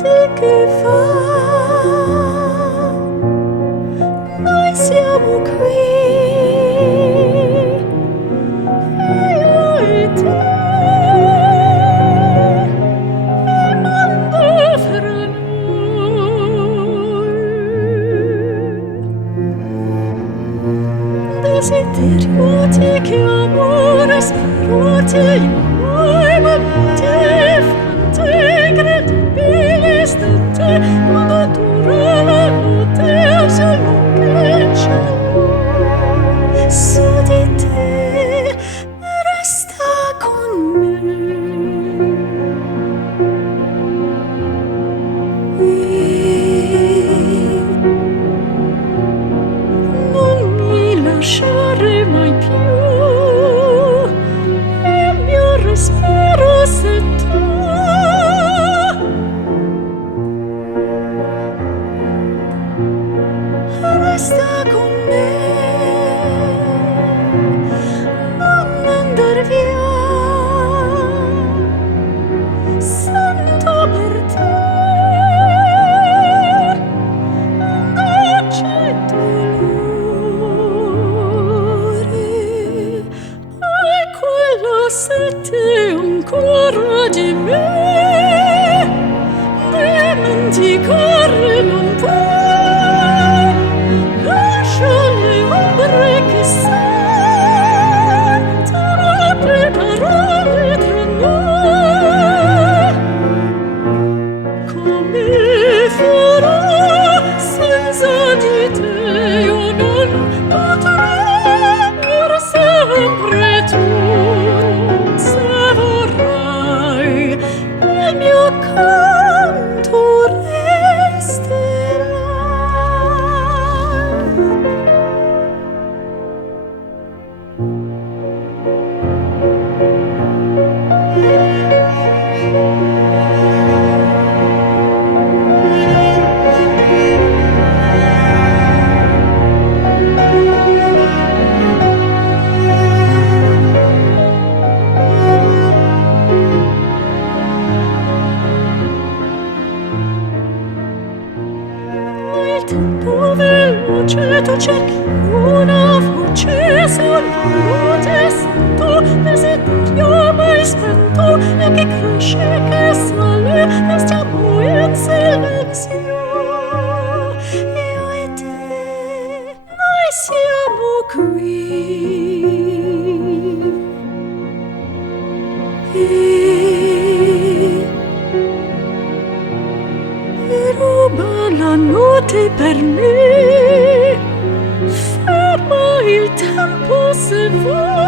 notte che fa, noi siamo qui, io e te, il mondo fra noi. Desiderio ti chiamo, respiro in noi momenti franti, incredibili istanti, quando dura la notte sul lungo cielo. Su di te resta con me. Non mi lasciare mai più, il mio respiro sei tu. Resta con me, non andar via, sento per te dolce dolore, hai quella sete ancora di me, dimenticare non puoi. Le ombre che sentono le parole tra noi, come farò senza di te? Io non potrò per sempre. Tu, se vorrai, il mio canto resterà. Il tempo veloce, tu cerchi una voce sull'alluce santo, desiderio mai spento, e che cresce, che sale, e stiamo in silenzio. Io e te, noi siamo qui. E ruba la notte per me, ferma il tempo se vuoi.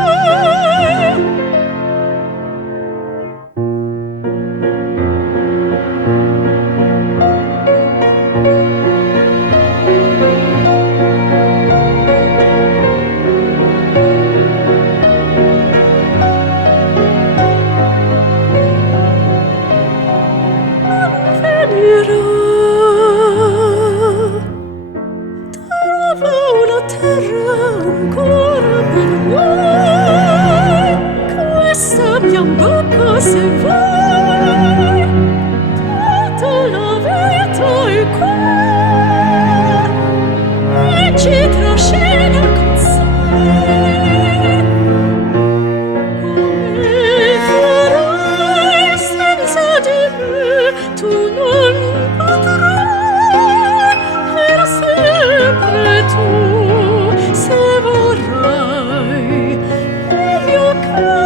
Se vuoi, tutta la vita è qua e ci trascina con sé. Come farai senza di me? Tu non potrai per sempre. Tu, se vorrai, il mio cuore